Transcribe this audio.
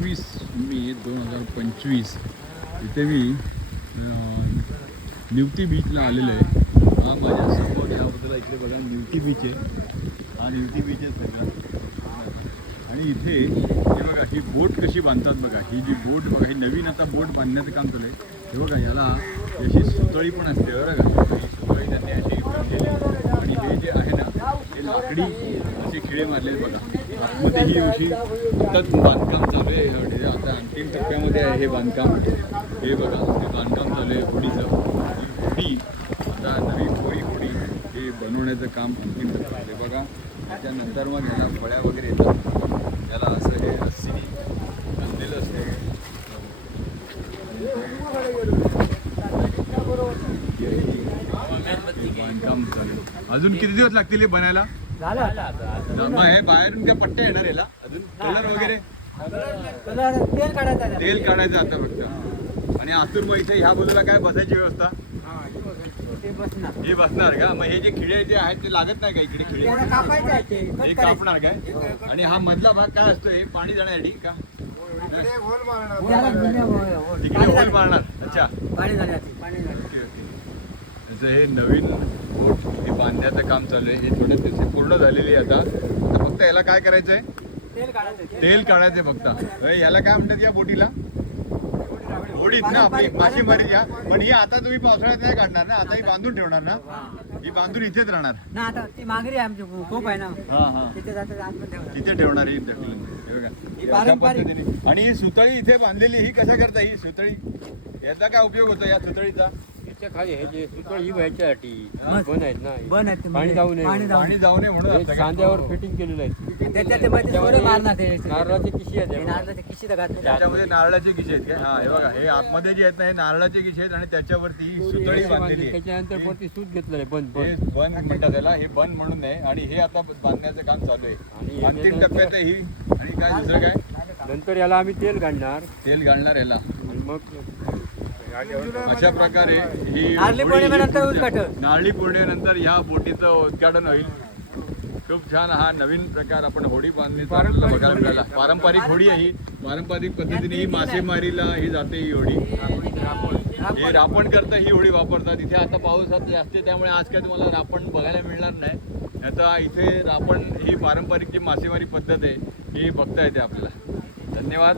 25 मे 2025 इथे मी निवती बीचला आलेलो आहे. हा माझ्या समोर याबद्दल इकडे बघा निवती बीच आहे. हा निवती बीच आहे सगळं. आणि इथे हे बघा ही बोट कशी बांधतात बघा. ही जी बोट बघा ही नवीन आता बोट बांधण्याचं काम चालू आहे. हे बघा याला अशी सुतळी पण असते बरं का. ही सुतळी त्यांनी अशी बांधलेली आणि हे जे आहे ना हे लाकडी असे खिळे मारलेले बघा. आतमध्ये ही अशी सतत बांधकाम चालू आहे. आता अंतिम टप्प्यामध्ये आहे हे बांधकाम. हे बघा हे बांधकाम चालू आहे होडीचं. ही होडी आता नवी होडी हे बनवण्याचं काम अंतिम टप्प्यात आहे बघा. त्याच्यानंतर मग ह्याला फळ्या वगैरे येतात. याला असं हे रस्सीने बांधलेलं असते. बांधकाम चालू. अजून किती दिवस लागतील हे बनायला? मग हे बाहेरून काय पट्ट्या येणार याला अजून कलर वगैरे? तेल काढायचं आता फक्त. आणि आतून मग इथे ह्या बाजूला काय बसायची व्यवस्था? हे बसणार का? मग हे जे खिळे जे आहेत ते लागत नाही का इकडे खिळे? हे कापणार काय? आणि हा मधला भाग काय असतो? हे पाणी जाण्यासाठी का? तिकडे होल मारणार. अच्छा त्याचं हे नवीन बोट हे बांधण्याचं काम चालू आहे. हे थोड्या दिवशी पूर्ण झालेली आहे आता. फक्त याला काय करायचं आहे? तेल काढायचं फक्त. याला काय म्हणतात या बोटीला? होडीत ना आपली मासेमारी घ्या. पण ही आता तुम्ही पावसाळ्यात नाही काढणार ना? आता ही बांधून ठेवणार ना? ही बांधून इथेच राहणार ना? आता ती मागरी आहे आमची खूप आहे ना. तिथे ठेवणार ही ढकलून. अशा पद्धतीने. आणि ही सुतळी इथे बांधलेली ही कशा करता? ही सुतळी याचा काय उपयोग होतो या सुतळीचा? खाली हे जे सुतळी ही व्हायच्यासाठी बन आहेत ना. पाणी जाऊ नये म्हणून कांद्यावर फिटिंग केलेलं आहे. नारळाचे किशी आहेत. त्याच्यामध्ये नारळाचे किशे आहेत काय? हा हे बघा हे आतमध्ये जे आहेत ना हे नारळाचे किशे आहेत आणि त्याच्यावरती सुतळी बांधलेली आहे. त्याच्यानंतर वरती सूत घेतलेलं आहे बन म्हणतात त्याला. हे बन म्हणून आहे. आणि हे आता बांधण्याचं काम चालू आहे. आणि अंतिम टप्प्यात ही. आणि काय दुसरं काय? नंतर याला आम्ही तेल घालणार याला. आणि मग अशा प्रकारे ही नारळी पौर्णिमेनंतर ह्या बोटीचं उद्घाटन होईल. खूप छान हा नवीन प्रकार आपण होडी बांधणीचा आपल्याला बघायला मिळाला. पारंपरिक होडी आहे ही. पारंपरिक पद्धतीने ही मासेमारीला ही जाते ही होडी. हे रापण करता ही होडी वापरतात. इथे आता पाऊस असते त्यामुळे आज काय तुम्हाला रापण बघायला मिळणार नाही. आता इथे रापण ही पारंपरिक जी मासेमारी पद्धत आहे ही बघता येते आपल्याला. धन्यवाद.